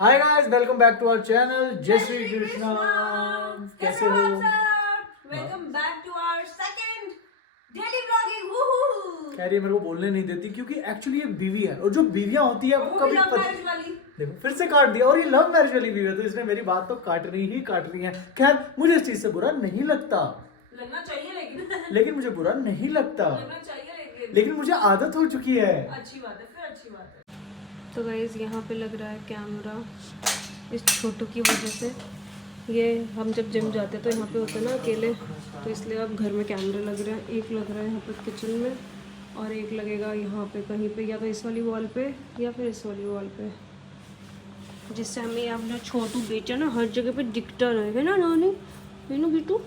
Hi guys, welcome back to our channel. जय श्री कृष्णा। कैसे हो? Welcome back to our second daily vlogging. कह रही है मेरे को बोलने नहीं देती क्योंकि एक्चुअली ये बीवी है और जो बीवियां होती है वो कभी लव मैरिज वाली। देखो फिर से काट दिया, और ये लव मैरिज वाली बीवी है तो इसने मेरी बात तो काटनी ही काटनी है। खैर मुझे इस चीज से बुरा नहीं लगता, लगना चाहिए लेकिन मुझे बुरा नहीं लगता, लगना चाहिए लेकिन मुझे आदत हो चुकी है। अच्छी बात है, फिर अच्छी बात है। तो गाइस यहाँ पे लग रहा है कैमरा इस छोटू की वजह से। ये हम जब जिम जाते हैं तो यहाँ पे होता है ना अकेले, तो इसलिए अब घर में कैमरे लग रहे हैं। एक लग रहा है यहाँ पे किचन में और एक लगेगा यहाँ पे कहीं पे, या तो इस वाली वॉल पे या फिर इस वाली वॉल पे, जिससे हमें अपना छोटू बेचा ना हर जगह पे दिखता रहेगा ना। नानी है ना बेटू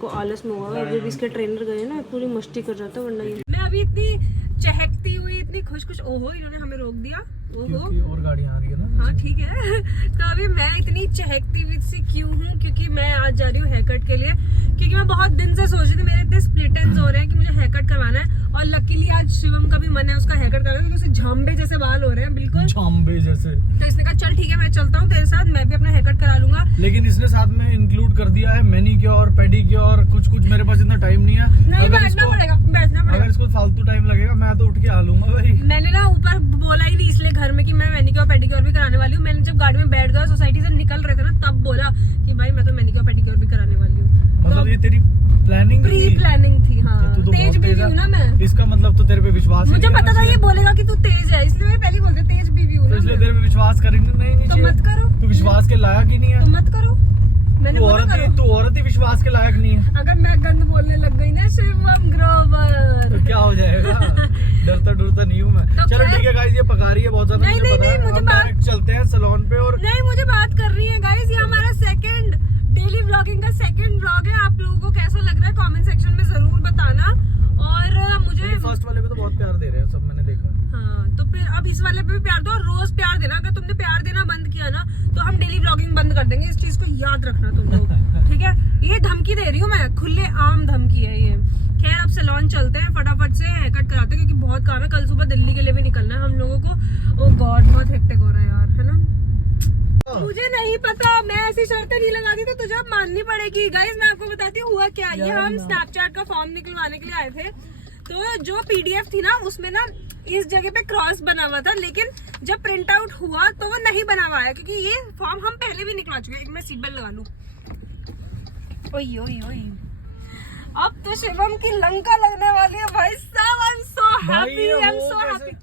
को आलस में हुआ है, जब इसके ट्रेनर गए ना पूरी मस्ती कर रहा था, वरना ये मैं अभी इतनी चहकती हुई इतनी खुश खुश। ओहो इन्होंने हमें रोक दिया। ओहो और गाड़ियां आ रही है ना। हाँ ठीक है। तो अभी मैं इतनी चहकती हुई सी क्यों हूँ, क्योंकि मैं आज जा रही हूँ हेयर कट के लिए, क्योंकि मैं बहुत दिन से सोच रही थी मेरे इतने स्प्लिट एंड्स हो रहे हैं कि मुझे हेयर कट करवाना है। और लकीली आज शिवम का भी मन है उसका हेयर कट करवाना, क्योंकि उसे झांबे जैसे बाल हो रहे हैं बिल्कुल झांबे जैसे। तो इसने कहा चल ठीक है मैं चलता हूँ तेरे साथ, मैं भी अपना हेयर कट करा लूंगा। लेकिन इसने साथ में इंक्लूड कर दिया है मैनीक्योर, पेडिक्योर, कुछ मेरे पास इतना टाइम नहीं है। नहीं बैठना पड़ेगा। अगर इसको फालतू टाइम लगेगा मैं तो उठ के आ लूंगा भाई। मैंने ना ऊपर बोला ही नहीं इसलिए घर में कि मैं मैनीक्योर पेडिक्योर भी कराने वाली हूँ। मैंने जब गाड़ी में बैठ गया सोसाइटी से निकल रहे थे ना तब बोला कि भाई मैं तो मैनीक्योर पेडिक्योर भी कराने वाली हूँ। मतलब ये तेरी प्लानिंग प्री प्लानिंग थी। हाँ तू तो तेज बहुत बीवी हूँ ना मैं। इसका मतलब तो तेरे पे विश्वास मुझे पता था ये बोलेगा कि तू तेज है, इसलिए मैं पहले ही बोलती तेज बीवी हूँ तो ना इसलिए मैं। तेरे पे विश्वास करेंगे नहीं तो मत करो। तू विश्वास के लायक ही नहीं है। तो मत करो, मैंने बोला करो। तू औरत ही विश्वास के लायक नहीं है। अगर मैं गंद बोलने लग गई ना शिवम ग्रोवर तो क्या हो जाएगा? डरता डरता नहीं हूँ मैं। तो चलो क्या? ठीक है गाइस, ये पका रही है बहुत ज्यादा। नहीं, मुझे पता नहीं, है। मुझे हम बात- डायरेक्ट चलते हैं सैलून पे। और नहीं मुझे बात कर रही है गाइस, ये हमारा सेकंड डेली व्लॉगिंग का सेकंड व्लॉग है। आप लोगों को कैसा लग रहा है कमेंट सेक्शन में जरूर बताना। और मुझे फर्स्ट वाले पे तो बहुत प्यार दे रहे हैं सब, मैंने देखा। हाँ तो फिर अब इस वाले पे भी प्यार दो और रोज प्यार देना। अगर तुमने प्यार देना बंद किया ना तो हम डेली व्लॉगिंग बंद कर देंगे, इस चीज को याद रखना तुम लोग। ठीक है, ये धमकी दे रही हूँ मैं, खुले आम धमकी है ये। खैर अब सैलून चलते हैं, फटाफट से हेयर कट कराते हैं क्योंकि बहुत काम है। कल सुबह दिल्ली के लिए भी निकलना है हम लोगों को। ओ गॉड बहुत हेक्टिक हो रहा है यार, है ना। मुझे नहीं पता, मैं ऐसी शर्तें नहीं लगाती तो तुझे अब माननी पड़ेगी। गाइस मैं आपको बताती हूँ हुआ क्या। ये हम स्नैपचैट का फॉर्म निकलवाने के लिए आए थे, तो जो पीडीएफ थी ना उसमें ना इस जगह पे क्रॉस बना हुआ था, लेकिन जब प्रिंट आउट हुआ तो वो नहीं बना हुआ है, क्योंकि ये फॉर्म हम पहले भी निकलवा चुके हैं। एक मैं सीट बेल्ट लगा लूं। ओई ओई ओई, अब तो शिवम की लंका लगने वाली है भाई साहब। I am so happy, I am so happy.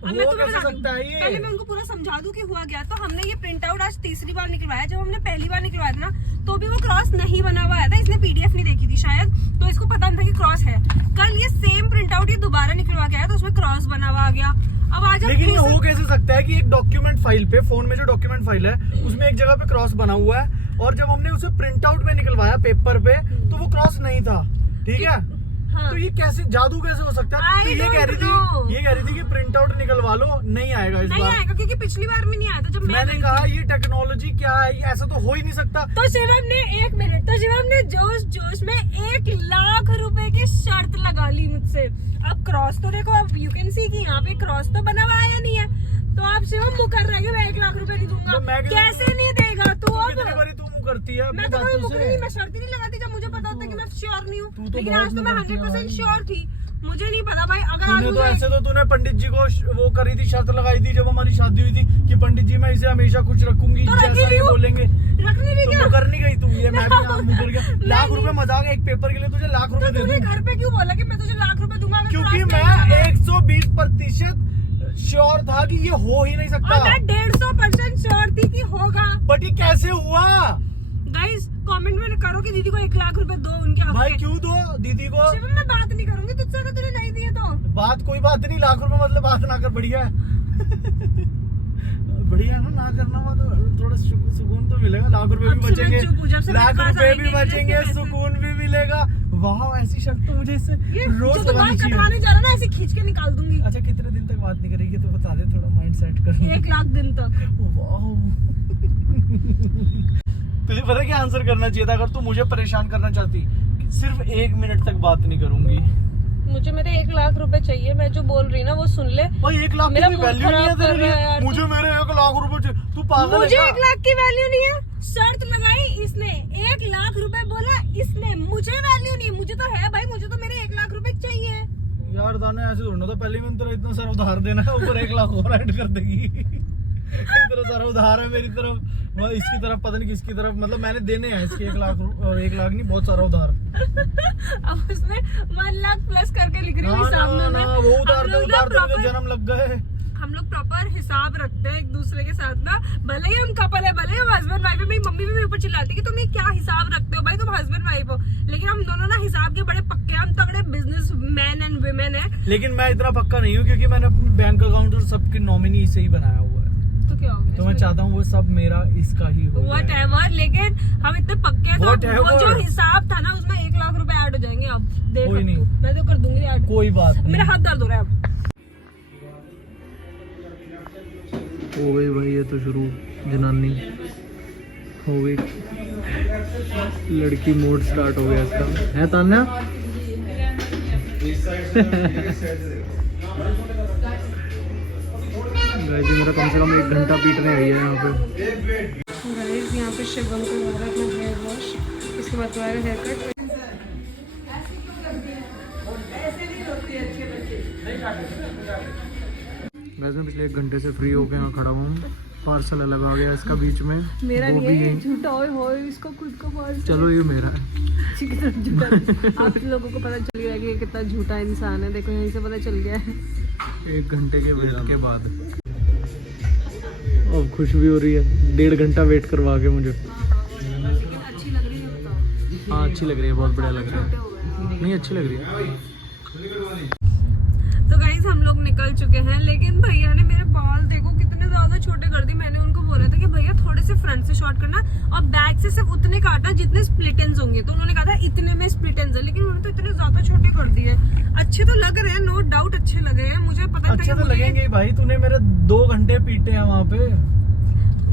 अब मैं तुम्हें बता दूं, पहले मैं उनको पूरा समझा दूं कि हुआ क्या। तो हमने ये प्रिंट आउट आज तीसरी बार निकलवाया। जब हमने पहली बार निकलवाया था ना तो भी वो क्रॉस नहीं बना हुआ था, इसने पीडीएफ नहीं देखी थी शायद, तो इसको पता नहीं था कि क्रॉस है। कल ये सेम प्रिंट आउट ये दोबारा निकलवा के आया तो उसमें क्रॉस बना हुआ आ गया। अब आज लेकिन ये हो कैसे सकता है कि एक डॉक्यूमेंट फाइल पे, फोन में जो डॉक्यूमेंट फाइल है उसमें एक जगह पे क्रॉस बना हुआ है, और जब हमने उसे प्रिंट आउट में निकलवाया पेपर पे तो वो क्रॉस नहीं था। ठीक है। हाँ। तो ये कैसे जादू कैसे हो सकता है? तो ये कह रही थी कि प्रिंट आउट निकलवा लो, नहीं आएगा इस नहीं बार। आएगा क्योंकि पिछली बार में नहीं आया था जब मैंने कहा ये टेक्नोलॉजी क्या है, ये ऐसा तो हो ही नहीं सकता। तो शिवम ने 1 मिनट, तो शिवम ने जोश जोश में 1 लाख रुपए की शर्त लगा ली मुझसे। अब क्रॉस तो देखो, अब यू कैन सी कि यहाँ पे क्रॉस तो बना हुआ है नहीं है, तो आप शिवम मुकर रहे हैं मैं 1 लाख रुपए नहीं दूंगा। तो कैसे नहीं देगा तू? अब कितनी बारी तू मुंह करती है मैं तो कोई मुकर नहीं, मैं शर्त ही नहीं लगाती जब मुझे पता होता है कि मैं श्योर नहीं हूँ। लेकिन आज तो मैं 100% श्योर थी। मुझे नहीं पता भाई, अगर आज तो ऐसे तो तूने पंडित जी को वो करी थी, शर्त लगाई थी जब हमारी शादी हुई थी कि पंडित जी मैं इसे हमेशा खुश रखूंगी, तो जैसा ये बोलेंगे। रखनी नहीं क्या? तो करनी गई तू, ये मैं भी यहाँ मुकर गया। लाख रुपए मजाक है, एक पेपर के लिए तुझे लाख रुपए तो दे तूने दूं घर पे क्यों बोला कि मैं तुझे लाख रुपए दूंगा? क्योंकि मैं 120% श्योर था कि ये हो ही नहीं सकता। और मैं 150% श्योर थी कि होगा। बट ये कैसे हुआ? गाइस कमेंट में करो कि दीदी को 1 लाख रुपए दो उनके हक भाई में। क्यों दो दीदी को? शिवम मैं बात नहीं करूंगी तुझसे अगर तूने नहीं दिए तो। बात कोई बात नहीं, लाख रुपए मतलब बात ना कर, बढ़िया है। बढ़िया है ना करना हुआ तो थोड़ा सुकून तो मिलेगा। लाख रुपए भी बचेंगे, लाख रुपए भी बचेंगे, सुकून भी मिलेगा। वाह ऐसी शर्त तो मुझे इससे रोज जो बाल कटवाने जा रहा ना ऐसे खींच के निकाल दूंगी। अच्छा कितने दिन तक बात नहीं करेगी तो बता दे, थोड़ा माइंड सेट कर। 1 लाख दिन तक। वाह तुझे पता क्या आंसर करना चाहिए था? अगर तू मुझे परेशान करना चाहती, सिर्फ 1 मिनट तक बात नहीं करूंगी। मुझे मेरे 1 लाख रुपए चाहिए, मैं जो बोल रही ना वो सुन ले। भाई 1 लाख मेरा की मूड वैल्यू नहीं है खराब कर तेरे रहा है लिए। यार मुझे मेरे 1 तू पागल है मुझे क्या? 1 लाख की वैल्यू नहीं है। शर्त लगाई इसने, 1 लाख रुपए बोला इसने, मुझे वैल्यू नहीं, मुझे तो है भाई, मुझे तो मेरे 1 लाख रुपए चाहिए। यार दाने ऐसे ढूंढना तो पहले ही मैंने तेरा इतना सारा उधार देना है, ऊपर 1 लाख और ऐड कर देगी। इतना सारा उधार है मेरी तरफ, इसकी तरफ पता नहीं किसकी तरफ, मतलब मैंने देने हैं इसके 1 लाख और 1 लाख नहीं, बहुत सारा उधार। अब उसने 1 लाख प्लस करके लिख रही है ना सामने में। वो उधार हम दे लोग ना उधार दे proper- जन्म लग गए। हम लोग प्रॉपर हिसाब रखते हैं एक दूसरे के साथ ना, भले ही हम कपल है, भले ही हम हस्बैंड वाइफ है। मेरी मम्मी भी मेरे ऊपर चिल्लाती है कि तुम ये क्या हिसाब रखते हो भाई, तुम हस्बैंड वाइफ हो, लेकिन हम दोनों ना हिसाब के बड़े पक्के हैं, हम तगड़े बिजनेस मैन एंड वुमेन है। लेकिन मैं इतना पक्का नहीं हूँ क्योंकि मैंने अपनी बैंक अकाउंट और सबकी नॉमिनी से ही बनाया हुआ है, तो क्या हो गया, तो मैं चाहता हूँ वो सब मेरा इसका ही हो जाए। Whatever, लेकिन हम इतने पक्के हैं तो Whatever। वो जो हिसाब था ना उसमें 1 लाख रुपए ऐड हो जाएंगे। अब देख कोई नहीं। मैं तो कर दूंगी ऐड। कोई बात नहीं। मेरा हाथ दर्द हो रहा है अब। हो गई भाई ये तो शुरू, जनानी हो गई, लड़की मोड स्टार्ट हो गया इसका, है तान्या? गाइस मेरा कम से कम 1 घंटा पीटने आई है यहाँ पे। गाइस यहाँ पे शिवम को हो रहा है अपना हेयर वॉश, इसके बाद दोबारा हेयर कट। गाइस मैं पिछले 1 घंटे से फ्री होके यहाँ खड़ा हूँ, पार्सल अलग आ गया इसका बीच में, मेरा वो नहीं भी है, यहीं। झूठा हो इसका खुद का पार्सल। चलो ये मेरा है। झूठा आप लोगों को पता चल गया कि ये कितना झूठा इंसान है, देखो यहीं से पता चल गया है। 1 घंटे के वेट के बाद अब खुश भी हो रही है, 1.5 घंटा वेट करवा के मुझे। लेकिन अच्छी लग रही है, बताओ। हाँ अच्छी लग रही है, बहुत बढ़िया लग रहा है, नहीं अच्छी लग रही है। तो गाइस हम लोग निकल चुके हैं, लेकिन भैया ने मेरे बाल देखो कितने ज्यादा छोटे कर दिए। मैंने उनको बोला था कि भैया थोड़े से फ्रंट से शॉर्ट करना और बैक से सिर्फ उतने काटना जितने स्प्लिट एंड्स होंगे, तो उन्होंने कहा था इतने में स्प्लिट एंड्स है, लेकिन उन्होंने तो इतने ज्यादा छोटे कर दिए। अच्छे तो लग रहे हैं, नो डाउट अच्छे लगे हैं, मुझे पता अच्छे तो लगेंगे ही भाई, तूने मेरे 2 घंटे पीटे हैं वहाँ पे।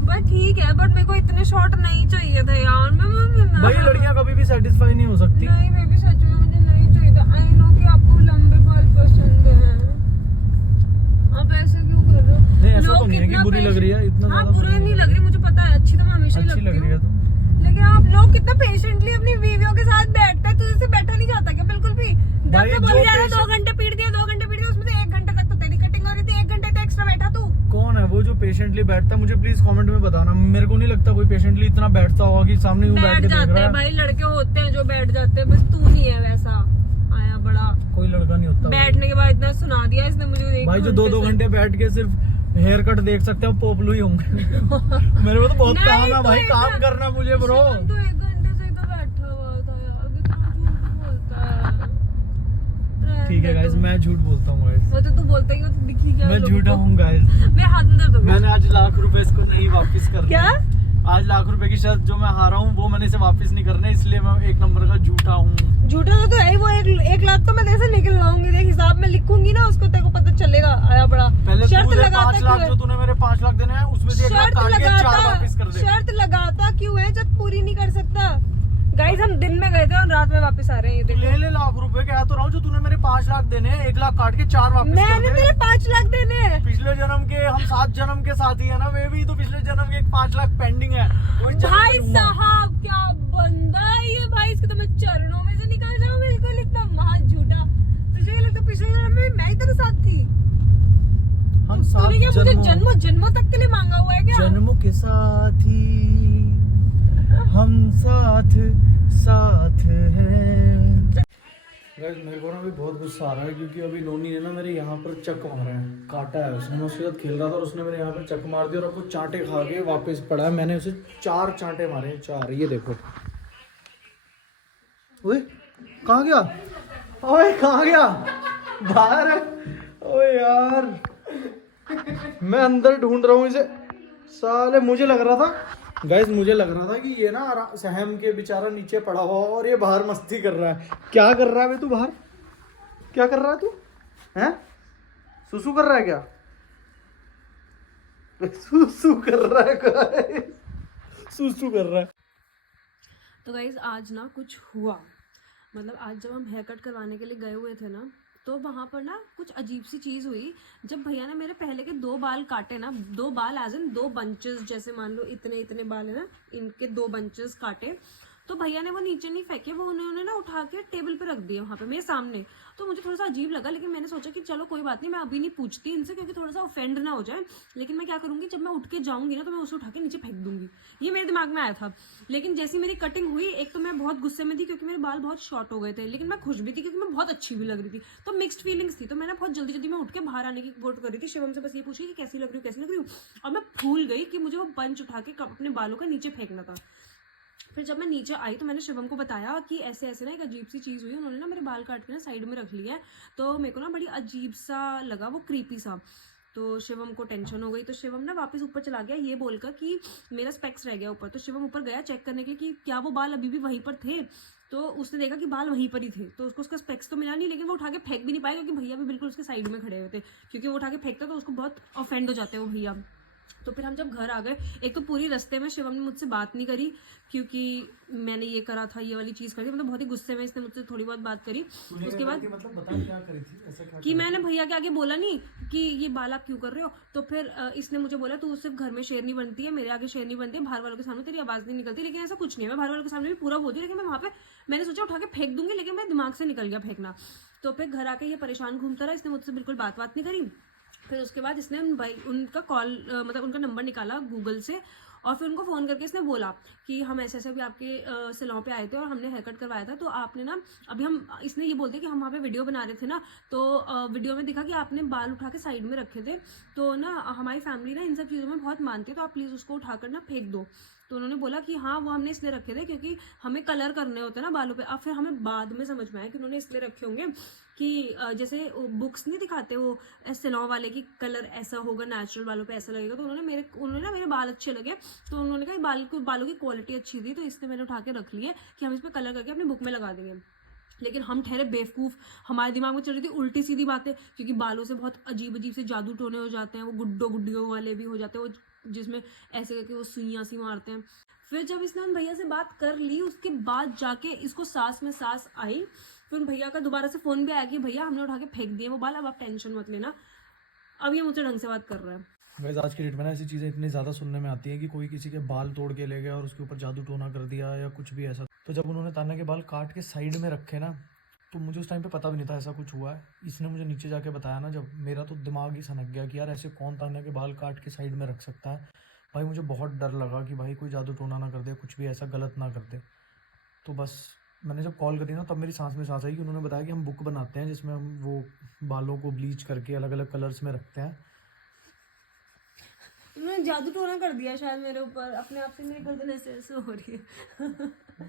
बट ठीक है, बट मेरे को इतने शॉर्ट नहीं चाहिए थे यार। मैं भाई लड़कियाँ कभी भी सेटिस्फाई नहीं हो सकती। नहीं बेबी सच में मुझे नहीं चाहिए था। आई नो कि आपको लंबे बाल पसंद हैं, आप ऐसे क्यों कर रहे हो? नहीं ऐसा तो लोग नहीं है कि कितना बुरी लग रही है, इतना हाँ ज्यादा बुरी नहीं लग रही, मुझे पता है, अच्छी तो मैं हमेशा ही अच्छी लग रही है तो। लेकिन आप लोग कितना पेशेंटली अपनी बीवियों के साथ बैठते हैं, तुझे से बैठा नहीं जाता क्या बिल्कुल भी? जब भाई, से बोल जो जा रहा है 2 patient- घंटे पीट दिया, 2 घंटे पीट दिया, उसमें से 1 घंटे तक तो तेरी कटिंग हो रही थी, 1 घंटे तो एक्स्ट्रा बैठा तू। कौन है वो जो पेशेंटली बैठता है? मुझे प्लीज कमेंट में बताना, मेरे को नहीं लगता कोई पेशेंटली इतना बैठता होगा कि सामने यूं बैठ बैठ के देख जाते रहा हैं है। भाई, लड़के होते हैं जो बैठ जाते हैं, बस तू नहीं है वैसा आया बड़ा। कोई लड़का नहीं होता भाई। बैठने के बाद इतना सुना दिया इसने मुझे। भाई जो 2-2 घंटे बैठ के सिर्फ हेयर कट देख सकते हो, पोपलू ही होंगे। मेरे को तो बहुत काम है भाई, काम करना मुझे ब्रो। तो 1 घंटे से तो बैठा हुआ था यार, कितना झूठ बोलता है। ठीक है गाइस, मैं झूठ बोलता हूँ गाइस, वो तो तू बोलता है कि वो तो दिख ही गया मैं लोगों झूठा को। हूँ गाइस। मैं हाथ अंदर दूंगा। मैंने आज लाख रुपए इसको नहीं वापस करने। क्या? आज लाख रुपए की शर्त जो मैं हारा हूँ वो मैंने इसे वापस नहीं करने, इसलिए मैं 1 नंबर का झूठा हूँ। झूठा तो है ही वो। 1 लाख तो मैं तेरे से निकल लाऊंगी, देख हिसाब में लिखूंगी ना उसको, तेरे को पता चलेगा आया बड़ा। पहले शर्त तूने लगाता 5 लाख क्यों जो तूने मेरे 5 लाख देने हैं उसमें से 1 लाख शर्त काट के 4 लगाता, वापस कर दे। शर्त लगाता क्यों है जब पूरी नहीं कर सकता? गाइस हम दिन में गए थे और रात में वापस आ रहे हैं, ये देखो। ले लाख रुपए, कह तो रहा हूँ जो तूने मेरे 5 लाख देने हैं 1 लाख काट के 4 वापस कर मैंने दे। तेरे 5 लाख देने हैं। पिछले जन्म के हम 7 जन्म के साथी है ना, वे भी तो पिछले जन्म के 5 लाख पेंडिंग है। वो इस जन्म भाई में लूंगा। साहब क्या बंदा है ये भाई, इसके तो मैं चरणों में से निकल जाऊं बिल्कुल, इतना महा झूठा। तुझे ये लगता पिछले जन्म में मैं ही तेरे साथ थी? हम तूने क्या 7 मुझे जन्मों जन्मों तक के लिए मांगा हुआ है क्या? जन्मों के साथी हम साथ साथ हैं। गाइस मेरे को ना अभी बहुत गुस्सा आ रहा है क्योंकि अभी नोनी ने ना मेरे यहाँ पर चक मारा है, काटा है उसने। मैं उसके साथ खेल रहा था और उसने मेरे यहाँ पर चक मार दिया और अब वो चांटे खा के वापस पड़ा है। मैंने उसे 4 चांटे मारे हैं, 4, ये देखो। ओए कहाँ गया? ओए कहाँ गया? बाहर है। ओए यार मैं अंदर ढूंढ रहा हूँ इसे, साले। मुझे लग रहा था गाइस, मुझे लग रहा था कि ये ना सहम के बेचारा नीचे पड़ा हुआ और ये बाहर मस्ती कर रहा है। क्या कर रहा है बे तू बाहर? क्या कर रहा है तू? हैं? सुसु कर रहा है क्या? सुसु कर रहा है गाइस, सुसु कर रहा है। तो गाइज आज ना कुछ हुआ, मतलब आज जब हम हेयर कट करवाने के लिए गए हुए थे ना, तो वहाँ पर ना कुछ अजीब सी चीज़ हुई। जब भैया ने मेरे पहले के 2 बाल काटे ना, 2 बाल एज इन 2 बंचेस, जैसे मान लो इतने इतने बाल है ना, इनके 2 बंचेस काटे, तो भैया ने वो नीचे नहीं फेंके, वो उन्होंने ना उठा के टेबल पे रख दिए वहाँ पे मेरे सामने। तो मुझे थोड़ा सा अजीब लगा, लेकिन मैंने सोचा कि चलो कोई बात नहीं, मैं अभी नहीं पूछती इनसे, क्योंकि थोड़ा सा ऑफेंड ना हो जाए। लेकिन मैं क्या करूँगी, जब मैं उठ के जाऊँगी ना तो मैं उसे उठा के नीचे फेंक दूंगी, ये मेरे दिमाग में आया था। लेकिन जैसी मेरी कटिंग हुई, एक तो मैं बहुत गुस्से में थी क्योंकि मेरे बाल बहुत शॉर्ट हो गए थे, लेकिन मैं खुश भी थी क्योंकि मैं बहुत अच्छी भी लग रही थी। तो मिक्स्ड फीलिंग्स थी। तो मैंने बहुत जल्दी जल्दी मैं उठ के बाहर आने की कोशिश कर रही थी, शिवम से बस ये पूछी कि कैसी लग रही हूँ। और मैं भूल गई कि मुझे वो बंच उठा के अपने बालों का नीचे फेंकना था। फिर जब मैं नीचे आई तो मैंने शिवम को बताया कि ऐसे ऐसे ना एक अजीब सी चीज़ हुई, उन्होंने ना मेरे बाल काट के ना साइड में रख लिया है। तो मेरे को ना बड़ी अजीब सा लगा, वो क्रीपी सा। तो शिवम को टेंशन हो गई, तो शिवम ना वापस ऊपर चला गया ये बोलकर कि मेरा स्पेक्स रह गया ऊपर। तो शिवम ऊपर गया चेक करने के लिए कि क्या वो बाल अभी भी वहीं पर थे। तो उसने देखा कि बाल वहीं पर ही थे, तो उसको उसका स्पेक्स तो मिला नहीं, लेकिन वो उठा के फेंक भी नहीं पाया क्योंकि भैया भी बिल्कुल उसके साइड में खड़े हुए थे। क्योंकि वो उठा के फेंकता तो उसको बहुत ऑफेंड हो जाते हैं वो भैया। तो फिर हम जब घर आ गए, एक तो पूरी रास्ते में शिवम ने मुझसे बात नहीं करी क्योंकि मैंने ये करा था, ये वाली चीज़ करी, मतलब बहुत ही गुस्से में इसने मुझसे थोड़ी बहुत बात करी। उसके बाद मतलब बता क्या करी थी, ऐसा क्या कि मैंने भैया के आगे बोला नहीं कि ये बाल आप क्यों कर रहे हो। तो फिर इसने मुझे बोला तू सिर्फ घर में शेरनी बनती है, मेरे आगे शेरनी बनती है, बाहर वालों के सामने तेरी आवाज़ नहीं निकलती। लेकिन ऐसा कुछ नहीं है, मैं बाहर वालों के सामने भी पूरा बोलती, लेकिन मैं वहाँ पे मैंने सोचा उठा के फेंक दूंगी, लेकिन मेरे दिमाग से निकल गया फेंकना। तो फिर घर आके ये परेशान घूमता रहा, इसने मुझसे बिल्कुल बात नहीं करी। फिर उसके बाद इसने उनका कॉल मतलब उनका नंबर निकाला गूगल से, और फिर उनको फ़ोन करके इसने बोला कि हम ऐसे ऐसे भी आपके सैलून पे आए थे और हमने हेयर कट करवाया था, तो आपने ना अभी हम इसने ये बोलते कि हम वहाँ पे वीडियो बना रहे थे ना, तो वीडियो में दिखा कि आपने बाल उठा के साइड में रखे थे। तो ना हमारी फैमिली ना इन सब चीज़ों में बहुत मानती है, तो आप प्लीज़ उसको उठाकर ना फेंक दो। तो उन्होंने बोला कि हाँ वो हमने इसलिए रखे थे क्योंकि हमें कलर करने होते हैं ना बालों पे। अब फिर हमें बाद में समझ में आया कि उन्होंने इसलिए रखे होंगे कि जैसे बुक्स नहीं दिखाते वो सैलून वाले की कलर ऐसा होगा, नेचुरल बालों पे ऐसा लगेगा। तो उन्होंने ना मेरे बाल अच्छे लगे, तो उन्होंने कहा बालों की क्वालिटी अच्छी थी, तो इसने मैंने उठा के रख लिए कि हम इस पर कलर करके अपनी बुक में लगा देंगे। लेकिन हम ठहरे बेवकूफ़, हमारे दिमाग में चल रही थी उल्टी सीधी बातें, क्योंकि बालों से बहुत अजीब अजीब से जादू टोने हो जाते हैं, वो गुड्डियों वाले भी हो जाते हैं, वो जिसमें ऐसे करके वो सुइयाँ सी मारते हैं। फिर जब इसने उन भैया से बात कर ली, उसके बाद जाके इसको सांस में सांस आई। फिर उन भैया का दोबारा से फ़ोन भी आया कि भैया हमने उठा के फेंक दिए वो बाल, अब आप टेंशन मत लेना। अब ये मुझसे ढंग से बात कर रहा है। गाइस आज की डेट में ना ऐसी चीज़ें इतनी ज़्यादा सुनने में आती हैं कि कोई किसी के बाल तोड़ के ले गया और उसके ऊपर जादू टोना कर दिया या कुछ भी ऐसा। तो जब उन्होंने तान्या के बाल काट के साइड में रखे ना, तो मुझे उस टाइम पे पता भी नहीं था ऐसा कुछ हुआ है। इसने मुझे नीचे जाके बताया ना, जब मेरा तो दिमाग ही सनक गया कि यार ऐसे कौन तान्या के बाल काट के साइड में रख सकता है। भाई मुझे बहुत डर लगा कि भाई कोई जादू टोना ना कर दे, कुछ भी ऐसा गलत ना कर दे। तो बस मैंने जब कॉल करी ना तब मेरी सांस में सांस आई कि उन्होंने बताया कि हम बुक बनाते हैं जिसमें हम वो बालों को ब्लीच करके अलग अलग कलर्स में रखते हैं। उन्होंने जादू टोना कर दिया शायद मेरे ऊपर, अपने आप से मेरी गर्दन ऐसे ऐसे हो रही है।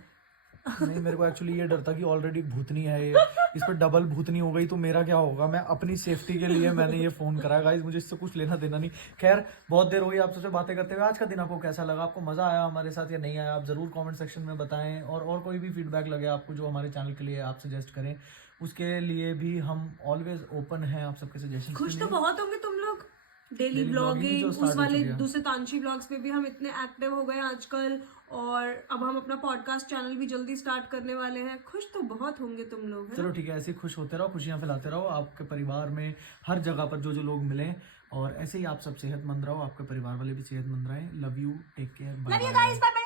नहीं, मेरे को एक्चुअली ये डर था कि ऑलरेडी भूतनी है ये, इस पर डबल भूतनी हो गई तो मेरा क्या होगा। मैं अपनी सेफ्टी के लिए मैंने ये फ़ोन करा। गाइस मुझे इससे कुछ लेना देना नहीं। खैर बहुत देर हो गई आप सबसे बातें करते हुए। आज का दिन आपको कैसा लगा, आपको मज़ा आया हमारे साथ या नहीं आया, आप ज़रूर कमेंट सेक्शन में बताएं। और कोई भी फीडबैक लगे आपको जो हमारे चैनल के लिए आप सजेस्ट करें, उसके लिए भी हम ऑलवेज ओपन हैं आप सबके सजेशन। खुश तो बहुत होंगे तुम लोग, डेली ब्लॉगिंग उस वाले दूसरे तांशी ब्लॉग्स पे भी हम इतने एक्टिव हो गए आजकल, और अब हम अपना पॉडकास्ट चैनल भी जल्दी स्टार्ट करने वाले हैं। खुश तो बहुत होंगे तुम लोग। चलो ठीक है, ऐसे ही खुश होते रहो, खुशियां फैलाते रहो, आपके परिवार में हर जगह पर जो जो लोग मिले, और ऐसे ही आप सब सेहतमंद रहो, आपके परिवार वाले भी सेहतमंद रहें। Love you, take care, bye bye.